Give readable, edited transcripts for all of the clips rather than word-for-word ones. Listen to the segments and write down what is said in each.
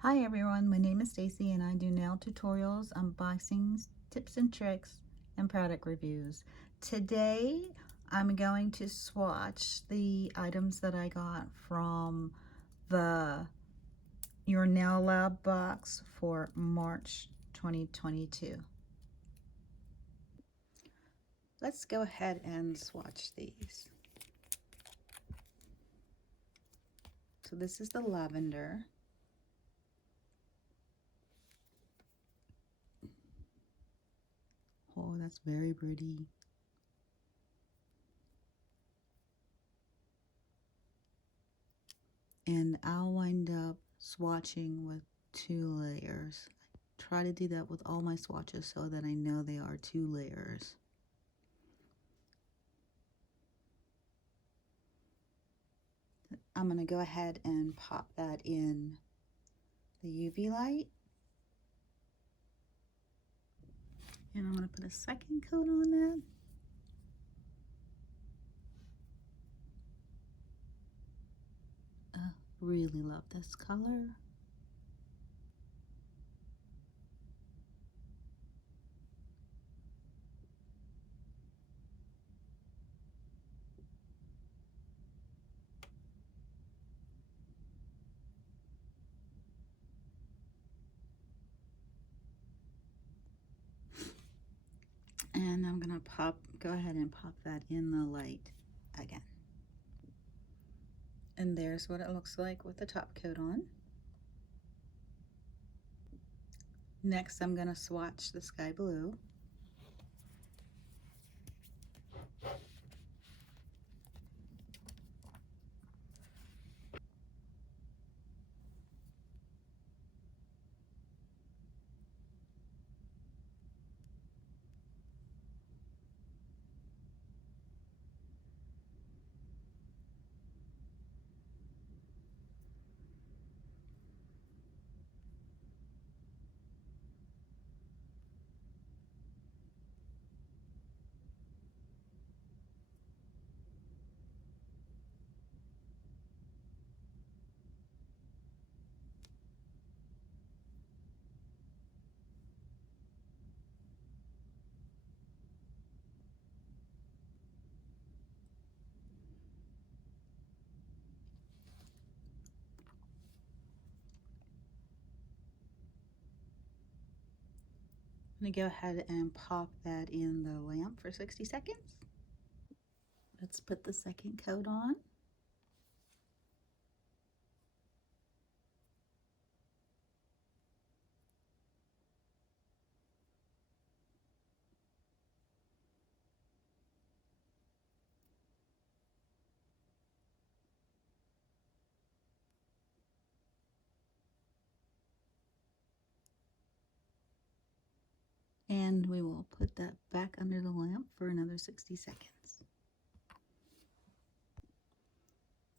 Hi everyone, my name is Stacy and I do nail tutorials, unboxings, tips and tricks, and product reviews. Today I'm going to swatch the items that I got from the Your Nail Lab box for March 2022. Let's go ahead and swatch these. So this is the Lavender. Oh, that's very pretty. And I'll wind up swatching with 2 layers. I try to do that with all my swatches so that I know they are 2 layers. I'm going to go ahead and pop that in the UV light. And I'm going to put a second coat on that. Really love this color. And I'm going to go ahead and pop that in the light again. And there's what it looks like with the top coat on. Next, I'm going to swatch the sky blue. I'm going to go ahead and pop that in the lamp for 60 seconds. Let's put the second coat on. And we will put that back under the lamp for another 60 seconds.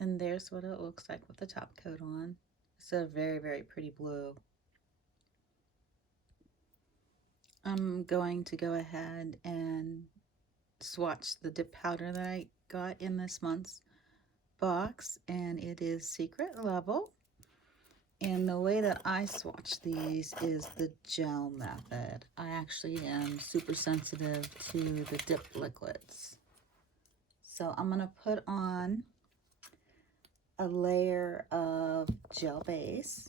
And there's what it looks like with the top coat on. It's a very, very pretty blue. I'm going to go ahead and swatch the dip powder that I got in this month's box, and it is Secret Level. And the way that I swatch these is the gel method. I actually am super sensitive to the dip liquids. So I'm going to put on a layer of gel base.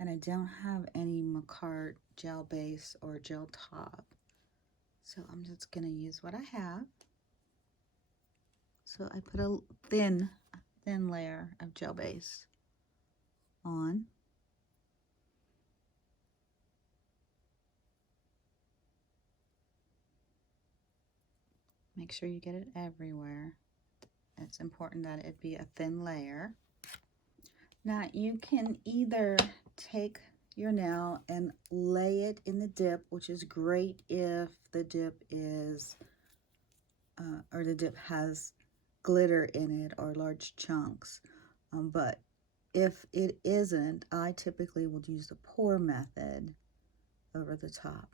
And I don't have any Macart gel base or gel top. So I'm just going to use what I have. So I put a thin layer of gel base on. Make sure you get it everywhere. It's important that it be a thin layer. Now you can either take your nail and lay it in the dip, which is great if the dip is or the dip has glitter in it or large chunks. But if it isn't, I typically will use the pour method over the top.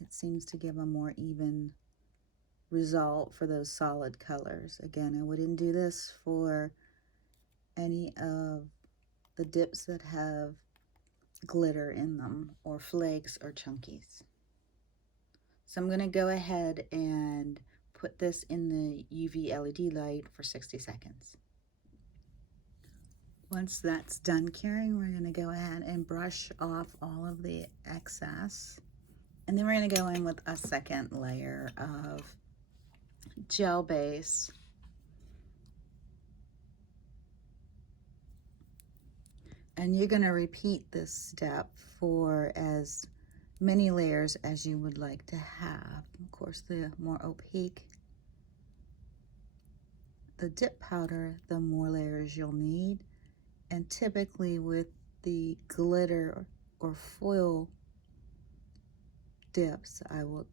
It seems to give a more even result for those solid colors. Again, I wouldn't do this for any of the dips that have glitter in them or flakes or chunkies. So I'm going to go ahead and put this in the UV LED light for 60 seconds. Once that's done curing, we're going to go ahead and brush off all of the excess. And then we're going to go in with a second layer of gel base. And you're going to repeat this step for as many layers as you would like to have. Of course, the more opaque the dip powder, the more layers you'll need. And typically with the glitter or foil dips, I will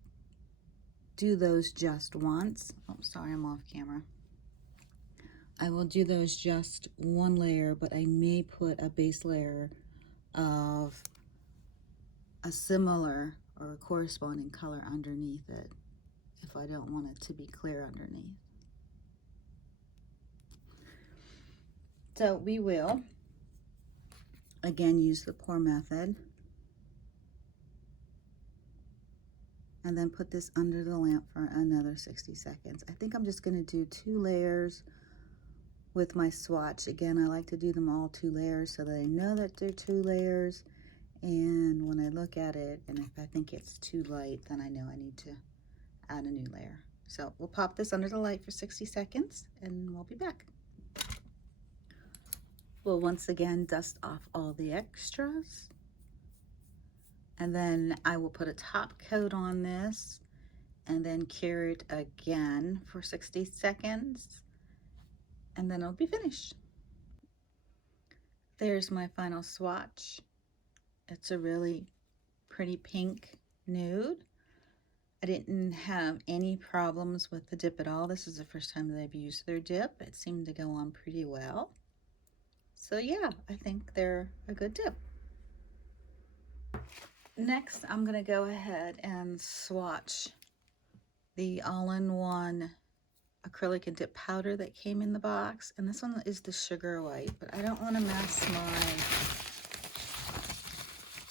do those just once. Oh, sorry, I'm off camera. I will do those just one layer, but I may put a base layer of a similar or a corresponding color underneath it if I don't want it to be clear underneath. So we will again use the pour method and then put this under the lamp for another 60 seconds. I think I'm just going to do 2 layers with my swatch. Again, I like to do them all 2 layers so that I know that they're 2 layers, and when I look at it and if I think it's too light, then I know I need to add a new layer. So we'll pop this under the light for 60 seconds and we'll be back. We'll once again dust off all the extras, and then I will put a top coat on this and then cure it again for 60 seconds, and then it'll be finished. There's my final swatch. It's a really pretty pink nude. I didn't have any problems with the dip at all. This is the first time that I've used their dip. It seemed to go on pretty well. So yeah, I think they're a good dip. Next, I'm going to go ahead and swatch the all-in-one acrylic and dip powder that came in the box. And this one is the sugar white, but I don't want to mess my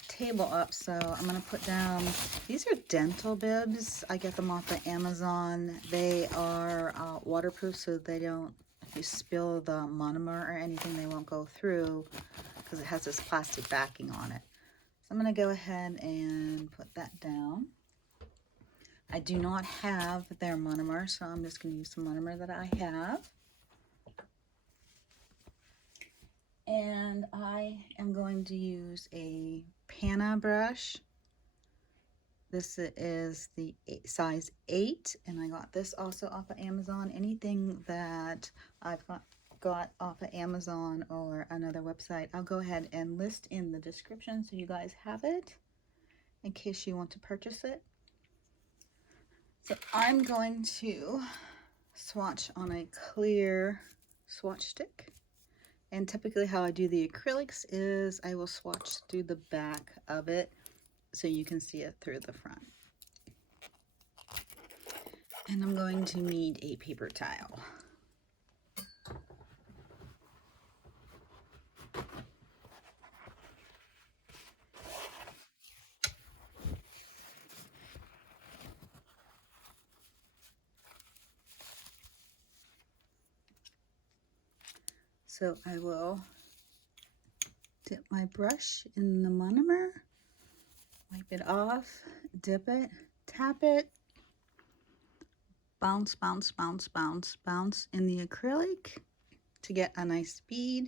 table up, so I'm going to put down, these are dental bibs. I get them off of Amazon. They are waterproof, so they don't, if you spill the monomer or anything, they won't go through because it has this plastic backing on it. So I'm going to go ahead and put that down. I do not have their monomer, so I'm just going to use the monomer that I have. And I am going to use a panna brush. This is the size 8, and I got this also off of Amazon. Anything that I've got off of Amazon or another website, I'll go ahead and list in the description so you guys have it in case you want to purchase it. So I'm going to swatch on a clear swatch stick. And typically how I do the acrylics is I will swatch through the back of it so you can see it through the front. And I'm going to need a paper towel. So I will dip my brush in the monomer, wipe it off, dip it, tap it, bounce, bounce, bounce, bounce, bounce in the acrylic to get a nice bead.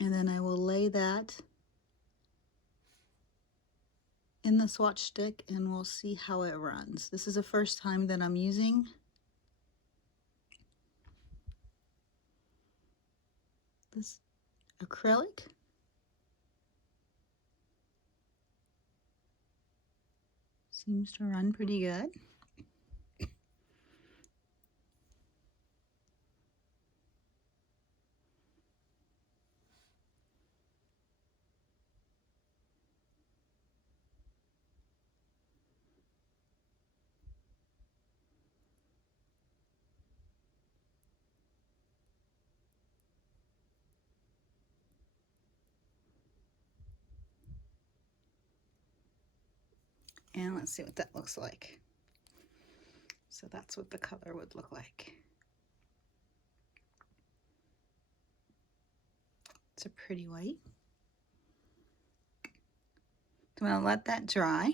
And then I will lay that in the swatch stick and we'll see how it runs. This is the first time that I'm using this acrylic. Seems to run pretty good. And let's see what that looks like. So that's what the color would look like. It's a pretty white. So I'm going to let that dry.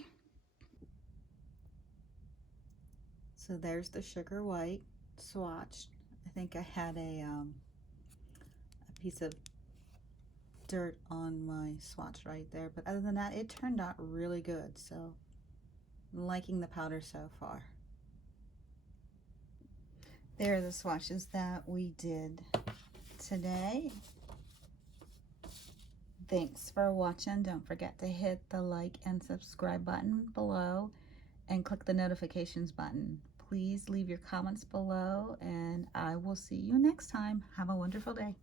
So there's the sugar white swatch. I think I had a piece of dirt on my swatch right there, but other than that, it turned out really good. So I'm liking the powder so far. There are the swatches that we did today. Thanks for watching. Don't forget to hit the like and subscribe button below and click the notifications button. Please leave your comments below and I will see you next time. Have a wonderful day.